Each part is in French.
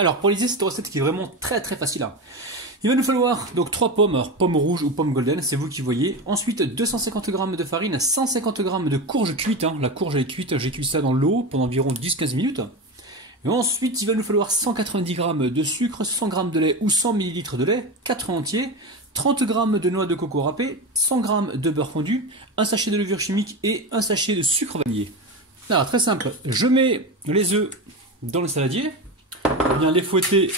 Alors pour réaliser cette recette qui est vraiment très facile, hein, il va nous falloir donc 3 pommes, alors pommes rouges ou pommes golden, c'est vous qui voyez. Ensuite 250 g de farine, 150 g de courge cuite, hein. La courge elle est cuite, j'ai cuit ça dans l'eau pendant environ 10-15 minutes. Et ensuite il va nous falloir 190 g de sucre, 100 g de lait ou 100 ml de lait, 4 œufs entiers, 30 g de noix de coco râpée, 100 g de beurre fondu, un sachet de levure chimique et un sachet de sucre vanillé. Alors très simple, je mets les œufs dans le saladier, je vais bien les fouetter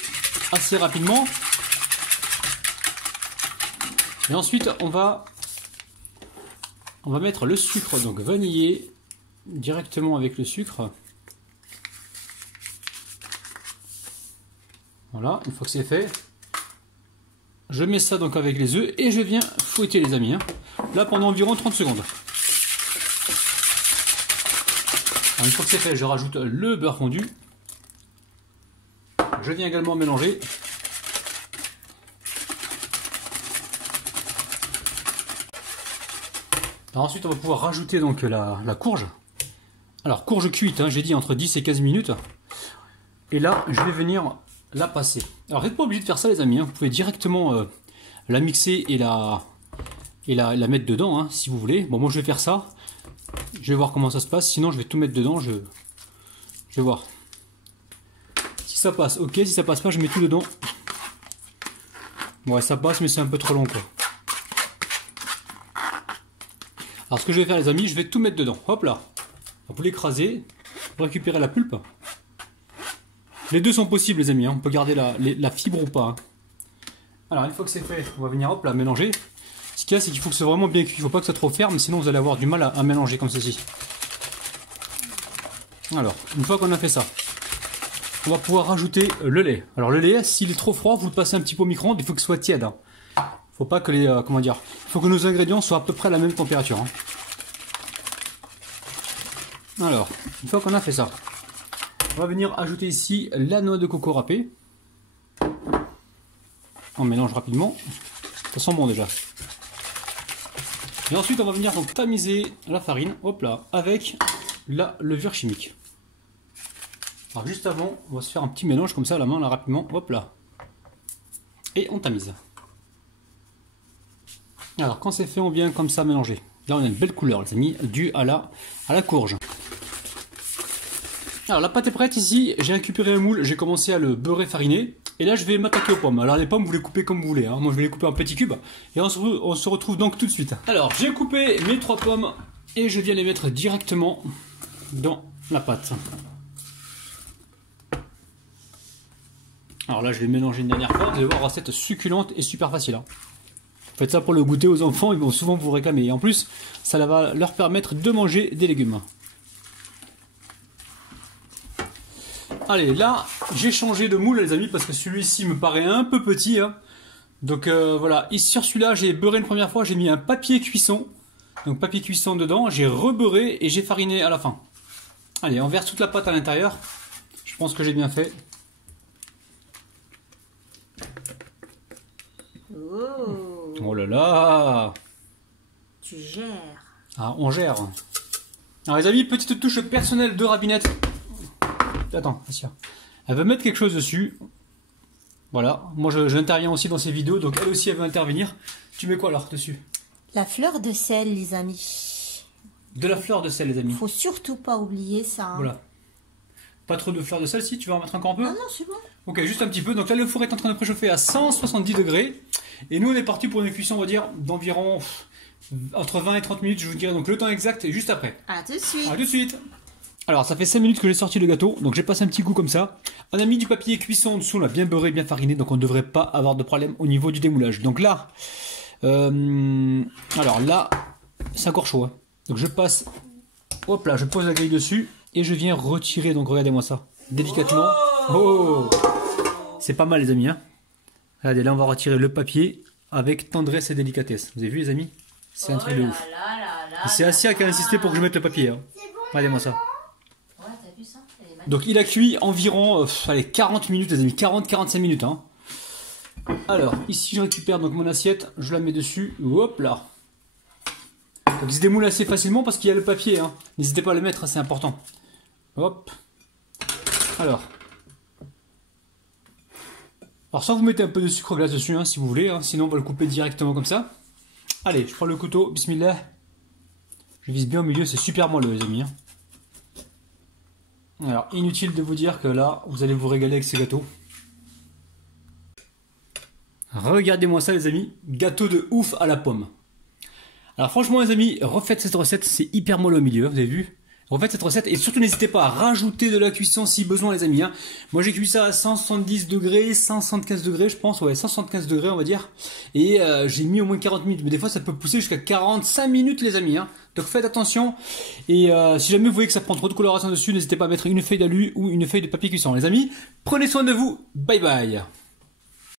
assez rapidement. Et ensuite on va mettre le sucre donc vanillé directement avec le sucre. Voilà, une fois que c'est fait, je mets ça donc avec les œufs et je viens fouetter les amis, hein. Là pendant environ 30 secondes. Alors, une fois que c'est fait, je rajoute le beurre fondu. Je viens également mélanger. Alors ensuite on va pouvoir rajouter donc la courge. Alors courge cuite, hein, j'ai dit entre 10 et 15 minutes. Et là je vais venir la passer. Alors vous n'êtes pas obligé de faire ça les amis, hein. Vous pouvez directement la mixer et la mettre dedans, hein, si vous voulez. Bon moi je vais faire ça. Je vais voir comment ça se passe, sinon je vais tout mettre dedans, je vais voir. Si ça passe, ok, si ça passe pas, je mets tout dedans. Ouais ça passe mais c'est un peu trop long quoi. Alors ce que je vais faire les amis, je vais tout mettre dedans. Hop là. Vous l'écrasez, vous récupérez la pulpe. Les deux sont possibles les amis, hein. On peut garder la fibre ou pas, hein. Alors une fois que c'est fait, on va venir hop là mélanger. Ce qu'il y a c'est qu'il faut que c'est vraiment bien cuit, il ne faut pas que ça soit trop ferme, sinon vous allez avoir du mal à mélanger comme ceci. Alors, une fois qu'on a fait ça, on va pouvoir rajouter le lait. Alors le lait, s'il est trop froid, vous le passez un petit peu au micro-ondes, il faut qu'il soit tiède, hein. Faut pas que les comment dire, il faut que nos ingrédients soient à peu près à la même température, hein. Alors, une fois qu'on a fait ça, on va venir ajouter ici la noix de coco râpée. On mélange rapidement. Ça sent bon déjà. Et ensuite, on va venir donc tamiser la farine, hop là, avec la levure chimique. Alors juste avant, on va se faire un petit mélange comme ça à la main là rapidement, hop là. Et on tamise. Alors quand c'est fait, on vient comme ça mélanger. Là on a une belle couleur les amis, due à la courge. Alors la pâte est prête ici, j'ai récupéré un moule, j'ai commencé à le beurrer fariner. Et là je vais m'attaquer aux pommes. Alors les pommes vous les coupez comme vous voulez, hein. Moi je vais les couper en petits cubes. Et on se retrouve donc tout de suite. Alors j'ai coupé mes 3 pommes et je viens les mettre directement dans la pâte. Alors là je vais mélanger une dernière fois, vous allez voir, recette succulente et super facile, hein. Faites ça pour le goûter aux enfants, ils vont souvent vous réclamer. Et en plus, ça va leur permettre de manger des légumes. Allez, là, j'ai changé de moule les amis, parce que celui-ci me paraît un peu petit, hein. Donc voilà, et sur celui-là, j'ai beurré une première fois, j'ai mis un papier cuisson. Donc papier cuisson dedans, j'ai rebeurré et j'ai fariné à la fin. Allez, on verse toute la pâte à l'intérieur. Je pense que j'ai bien fait. Oh là là! Tu gères. Ah, on gère. Alors les amis, petite touche personnelle de Rabinette. Attends, Assia. Elle veut mettre quelque chose dessus. Voilà, moi j'interviens aussi dans ces vidéos, donc elle aussi elle veut intervenir. Tu mets quoi alors dessus? La fleur de sel, les amis. De la fleur de sel, les amis. Faut surtout pas oublier ça, hein. Voilà. Pas trop de fleur de sel, si tu veux en mettre encore un peu? Ah non, c'est bon. Ok, juste un petit peu. Donc là, le four est en train de préchauffer à 170 degrés. Et nous, on est parti pour une cuisson, on va dire, d'environ entre 20 et 30 minutes, je vous dirai. Donc le temps exact est juste après. À tout de suite. À tout de suite. Alors, ça fait 5 minutes que j'ai sorti le gâteau. Donc j'ai passé un petit coup comme ça. On a mis du papier cuisson en dessous, on l'a bien beurré, bien fariné. Donc on ne devrait pas avoir de problème au niveau du démoulage. Donc là, alors là, c'est encore chaud, hein. Donc je passe, hop là, je pose la grille dessus. Et je viens retirer, donc regardez-moi ça, délicatement. Oh, c'est pas mal les amis, hein. Regardez, là on va retirer le papier avec tendresse et délicatesse. Vous avez vu les amis? C'est un truc de ouf. C'est Assia qui a insisté pour que je mette le papier, hein. Regardez-moi ça. Donc il a cuit environ allez, 40 minutes les amis, 40-45 minutes, hein. Alors ici je récupère donc mon assiette, je la mets dessus, hop là. Donc il se démoule assez facilement parce qu'il y a le papier, hein. N'hésitez pas à le mettre, c'est important. Hop. Alors. Alors soit vous mettez un peu de sucre glace dessus hein, si vous voulez, hein, sinon on va le couper directement comme ça. Allez, je prends le couteau, bismillah. Je vise bien au milieu, c'est super moelleux les amis. Hein. Alors inutile de vous dire que là, vous allez vous régaler avec ces gâteaux. Regardez-moi ça les amis, gâteau de ouf à la pomme. Alors franchement les amis, refaites cette recette, c'est hyper moelleux au milieu, vous avez vu? Refaites cette recette et surtout n'hésitez pas à rajouter de la cuisson si besoin les amis. Hein. Moi j'ai cuit ça à 170 degrés, 175 degrés je pense, ouais 175 degrés on va dire. Et j'ai mis au moins 40 minutes, mais des fois ça peut pousser jusqu'à 45 minutes les amis. Hein. Donc faites attention. Et si jamais vous voyez que ça prend trop de coloration dessus, n'hésitez pas à mettre une feuille d'alu ou une feuille de papier cuisson. Les amis, prenez soin de vous, bye bye.